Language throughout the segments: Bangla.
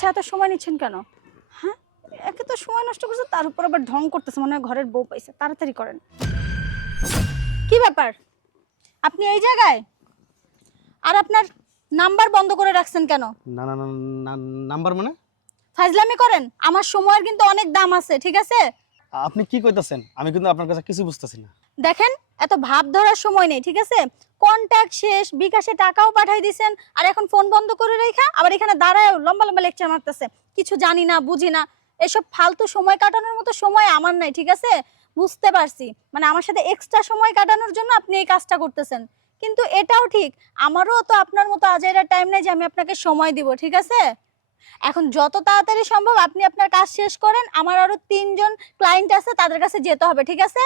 আচ্ছা এত সময় নিচ্ছেন কেন? হ্যাঁ, একে তো সময় নষ্ট করছে, তার উপর আবার ঢং করতেছে, মনে হয় ঘরের বউ পাইছে। তাড়াতাড়ি করেন। কি ব্যাপার, আপনি এই জায়গায়? আর আপনার নাম্বার বন্ধ করে রাখছেন কেন? না না না না, নাম্বার মানে? ফাজলামি করেন? আমার সময়ের কিন্তু অনেক দাম আছে, ঠিক আছে? আপনি কি কইতাছেন? আমি কিন্তু আপনার কাছে কিছু বুঝতেছি না। দেখেন, এত ভাব ধরার সময় নেই, ঠিক আছে? কন্ট্যাক্ট শেষ, বিকাশে টাকাও পাঠাই দিছেন, আর এখন ফোন বন্ধ করে রেখা আবার এখানে দাঁড়ায় লম্বা লম্বা লেকচার মারতেছে। কিছু জানি না, বুঝি না। এসব ফালতু সময় কাটানোর মতো সময় আমার নাই, ঠিক আছে? বুঝতে পারছি, মানে আমার সাথে এক্সট্রা সময় কাটানোর জন্য আপনি এই কাজটা করতেছেন। কিন্তু এটাও ঠিক, আমারও তো আপনার মতো আজাইরা টাইম নাই যে আমি আপনাকে সময় দিব, ঠিক আছে? এখন যত তাড়াতাড়ি সম্ভব আপনি আপনার কাজ শেষ করেন, আমার আরো ৩ জন ক্লায়েন্ট আছে, তাদের কাছে যেতে হবে, ঠিক আছে?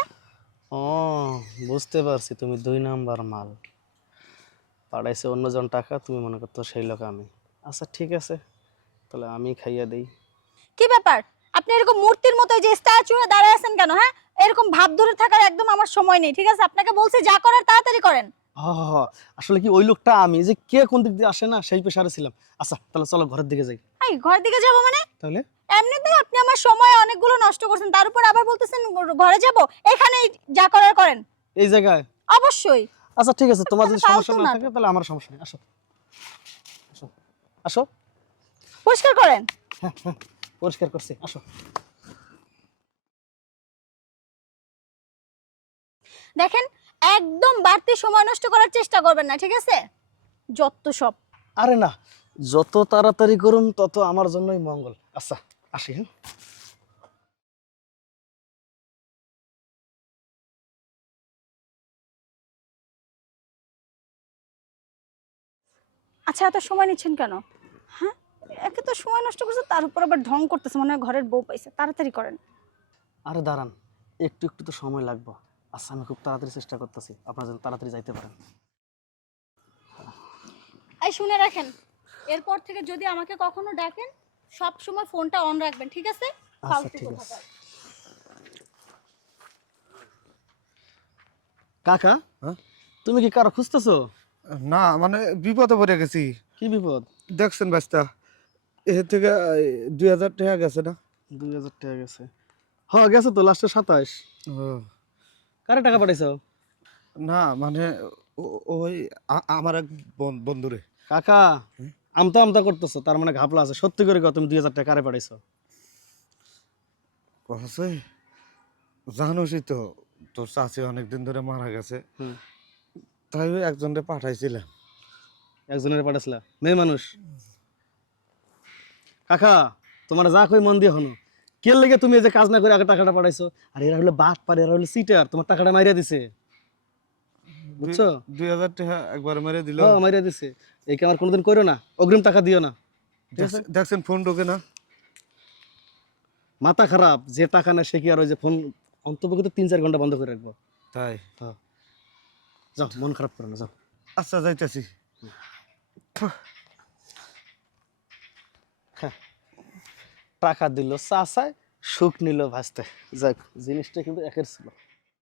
ও, বুঝতে পারছি, তুমি ২ নাম্বার মাল পাঠাইছে অন্যজন টাকা, তুমি মনে করতো সেই লোক আমি। আচ্ছা ঠিক আছে, তাহলে আমি খাইয়া দেই। কি ব্যাপার, আপনি এরকম মূর্তির মতো যে স্ট্যাচু হয়ে দাঁড়ায় আছেন কেন? হ্যাঁ, এরকম ভাব ধরে থাকার একদম আমার সময় নেই, ঠিক আছে? আপনাকে বলছি যা করার তাড়াতাড়ি করেন। হ হ হ, আসলে কি ওই লোকটা আমি, যে কে কোন দিক দিয়ে আসে না সেই পেশারে ছিলাম। আচ্ছা তাহলে চলো ঘরের দিকে যাই। এই ঘরের দিকে যাব মানে? তাহলে এমনিতেই আপনি আমার সময় অনেকগুলো নষ্ট করছেন, তার উপর আবার বলতেছেন ঘরে যাব। এখানেই যা করার করেন। এই জায়গায়? অবশ্যই। আচ্ছা ঠিক আছে, তোমার যদি সমস্যা ফালতু না থাকে নাটক। তাহলে আমার সমস্যা নেই। আসো আসো আসো। পরিষ্কার করেন। হ্যাঁ হ্যাঁ, পরিষ্কার করছি, আসো। দেখেন, একদম বাড়তি সময় নষ্ট করার চেষ্টা করবেন না, ঠিক আছে? যত সব। আরে না, যত তাড়াতাড়ি করুন তত আমার জন্যই মঙ্গল। আচ্ছা আসি, হ্যাঁ। আচ্ছা এত সময় নিচ্ছেন কেন? হ্যাঁ, একে তো সময় নষ্ট করছে, তার উপর আবার ঢং করতেছে, মনে হয় ঘরের বউ পাইছে। তাড়াতাড়ি করেন। আরে দাঁড়ান, একটু একটু তো সময় লাগবে। আচ্ছা আমি খুব তাড়াতাড়ি চেষ্টা করতেছি, আপনারা যেন তাড়াতাড়ি যাইতে পারেন। এই শুনে রাখেন, এরপর থেকে যদি আমাকে কখনো ডাকেন, সব সময় ফোনটা অন রাখবেন, ঠিক আছে? আচ্ছা ফালতু ঠিক আছে। কোথাকার। কাকা, হ্যাঁ? তুমি কি কারো খুঁজতেছো? না মানে বিপদে পড়ে গেছি। কি বিপদ? দেখছেন বাস্তা, এর থেকে ২,০০০ টাকা গেছে না? ২,০০০ টাকা গেছে? হ্যাঁ গেছে তো, লাস্টে ২৭। ও, কারে টাকা পাঠাইছো? না মানে ওই আমার এক বন্ধুরে। কাকা, আমতা আমতা করতেছো, তার মানে ঘাপলা আছে। সত্যি করে কও, তুমি ২,০০০ টাকা কারে পাঠাইছো? কছে জানোসই তো, তোর চাচি অনেকদিন ধরে মারা গেছে, হুম। তাই ওই একজনকে পাঠাইছিলাম। একজনের পাঠাইছিলা? মেয়ে মানুষ? কাকা, তোমার যা কই মন দিয়ে হনো। কে লেগে তুমি এই যে কাজ না করে আগে টাকাটা পাঠাইছো? আর এরা হলো বাট পারে, এরা হলো সিটার, তোমার টাকাটা মাইরা দিছে। বুঝছো? ২,০০০ টাকা একবার মেরে দিল। হ্যাঁ মাইরা দিছে। এই কাম আর কোনোদিন করো না, অগ্রিম টাকা দিও না। ঠিক আছে? দেখছেন ফোন ঢোকে না। মাথা খারাপ, যে টাকা না সে কি আর ওই যে ফোন অন্তত ৩-৪ ঘন্টা বন্ধ করে রাখবো? তাই হ্যাঁ, যাও, মন খারাপ করো না, যাও। আচ্ছা যাইতেছি। হ্যাঁ, টাকা দিল চাচায়, সুখ নিল ভাসতে। যাক, জিনিসটা কিন্তু একের ছিল।